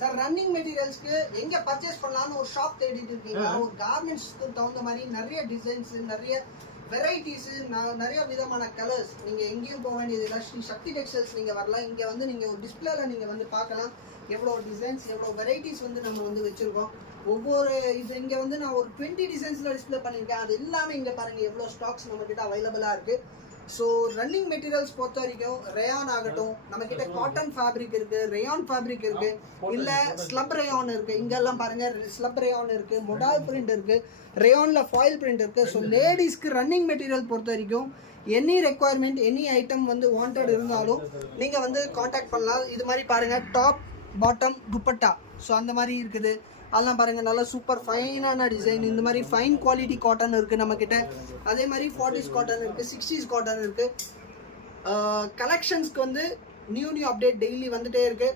Sir running மெட்டீரியல்ஸ்க்கு எங்க purchase பண்ணலாம்னு ஒரு ஷாப் தேடிட்டு இருக்கீங்களா? ஒரு கார்மெண்ட்ஸ்க்கு தகுந்த மாதிரி நிறைய டிசைன்ஸ், நிறைய வெரைட்டிஸ், நிறைய விதமான கலர்ஸ். நீங்க எங்கேயும் போக வேண்டியது ஸ்ரீ சக்தி டெக்ஸ்டைல்ஸ் நீங்க வரலாம். இங்க வந்து நீங்க ஒரு டிஸ்பிளேல நீங்க வந்து பார்க்கலாம் எவ்வளோ டிசைன்ஸ், எவ்வளோ வெரைட்டிஸ் வந்து நம்ம வந்து வச்சிருக்கோம். ஒவ்வொரு இது இங்க வந்து நான் ஒரு 20 டிசைன்ஸ்ல டிஸ்பிளே பண்ணியிருக்கேன். அது எல்லாமே இங்க பாருங்க எவ்வளோ ஸ்டாக்ஸ் நம்ம கிட்ட அவைலபிளா இருக்கு. ஸோ ரன்னிங் மெட்டீரியல்ஸ் பொறுத்த வரைக்கும் ரேயான் ஆகட்டும், நம்ம கிட்ட காட்டன் ஃபேப்ரிக் இருக்கு, ரேயான் ஃபேப்ரிக் இருக்கு, இல்ல ஸ்லப் ரேயான் இருக்கு. இங்கெல்லாம் பாருங்க ஸ்லப் ரேயான் இருக்கு, மொடால் பிரிண்ட் இருக்கு, ரேயான்ல ஃபாயில் பிரிண்ட் இருக்கு. ஸோ லேடிஸ்க்கு ரன்னிங் மெட்டீரியல் பொறுத்த வரைக்கும் எனி ரெக்குவயர்மெண்ட், எனி ஐட்டம் வந்து வாண்டட் இருந்தாலும் நீங்க வந்து காண்டாக்ட் பண்ணலாம். இது மாதிரி பாருங்க டாப் பாட்டம் துப்பட்டா, ஸோ அந்த மாதிரி இருக்குது. அதெல்லாம் பாருங்க நல்லா சூப்பர் ஃபைனான டிசைன். இந்த மாதிரி ஃபைன் குவாலிட்டி காட்டன் இருக்கு நம்ம கிட்ட. அதே மாதிரி 40s காட்டன் இருக்கு, 60s காட்டன் இருக்கு. கலெக்ஷன்ஸ்க்கு வந்து நியூ அப்டேட் டெய்லி வந்துட்டே இருக்கு.